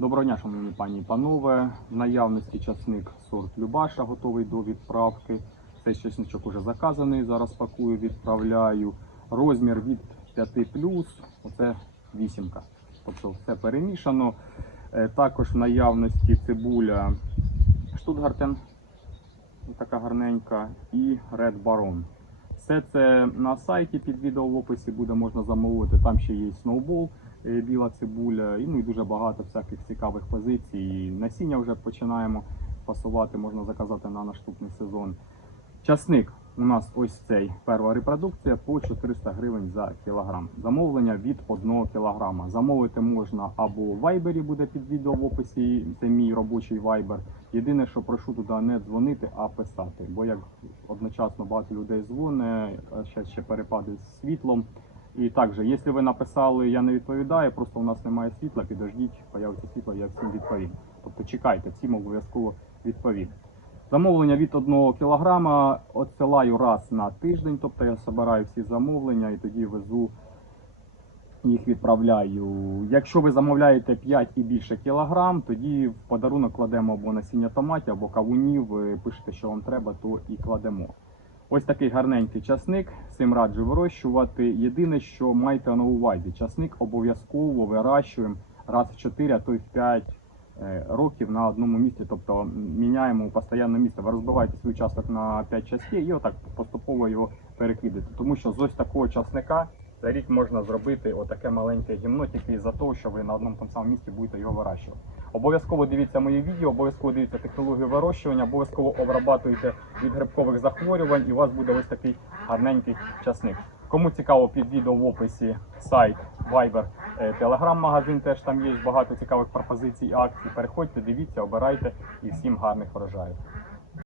Доброго дня, шановні пані і панове. В наявності часник сорт Любаша готовий до відправки. Цей часничок уже заказаний. Зараз пакую, відправляю. Розмір від 5 оце вісімка. Тобто все перемішано. Е, Також в наявності цибуля Штутгартен, така гарненька, і Red Baron. Все це на сайті під відео в описі буде можна замовити. Там ще є сноубол, е, біла цибуля, і ну і дуже багато всяких цікавих позицій. Насіння вже починаємо пасувати, можна заказати на наступний сезон. Часник у нас ось цей перша репродукція по 400 гривень за кілограм. Замовлення від 1 кілограма. Замовити можна або в вайбері буде під відео в описі. Це мій робочий вайбер. Єдине, що прошу туди не дзвонити, а писати. Бо як одночасно багато людей дзвонить, ще, ще перепади з світлом. І також, якщо ви написали, я не відповідаю, просто у нас немає світла, підождіть, появиться світло, я всім відповім. Тобто чекайте, всім обов'язково відповім. Замовлення від 1 кілограма відсилаю раз на тиждень, тобто я збираю всі замовлення і тоді везу їх відправляю. Якщо ви замовляєте 5 і більше кілограм, тоді в подарунок кладемо або насіння томатів, або кавунів. Пишете, що вам треба, то і кладемо. Ось такий гарненький часник, всім раджу вирощувати. Єдине, що майте на увазі, часник обов'язково вирощуємо раз в 4, а то й в 5 е, років на одному місці, тобто міняємо постійно місце. Ви розбиваєте свій участок на 5 частей і отак поступово його перекидати. Тому що з ось такого часника за рік можна зробити отаке маленьке гімно тільки за того, що ви на одному тому самому місці будете його вирощувати. Обов'язково дивіться мої відео, обов'язково дивіться технологію вирощування, обов'язково обрабатуйте від грибкових захворювань, і у вас буде ось такий гарненький часник. Кому цікаво, під відео в описі сайт, Viber, е, телеграм-магазин теж там є багато цікавих пропозицій і акцій. Переходьте, дивіться, обирайте і всім гарних врожаїв.